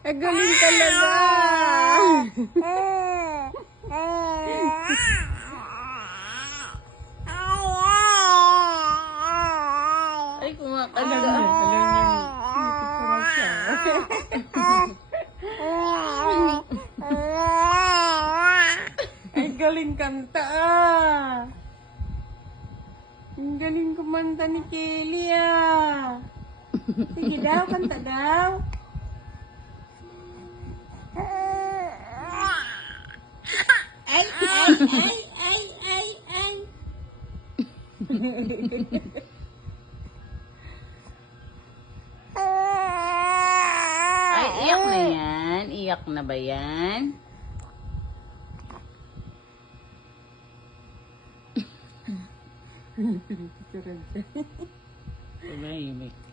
Ang galing talaga. Ay, kumakalaga. Ay, galing kanta ah. Ang galing kumanta ni Kelly ah. Sige daw, kanta daw. Ay, ay, ay, ay, ay, ay. Ay, iyak na yan. Iyak na ba yan? Tumahimik.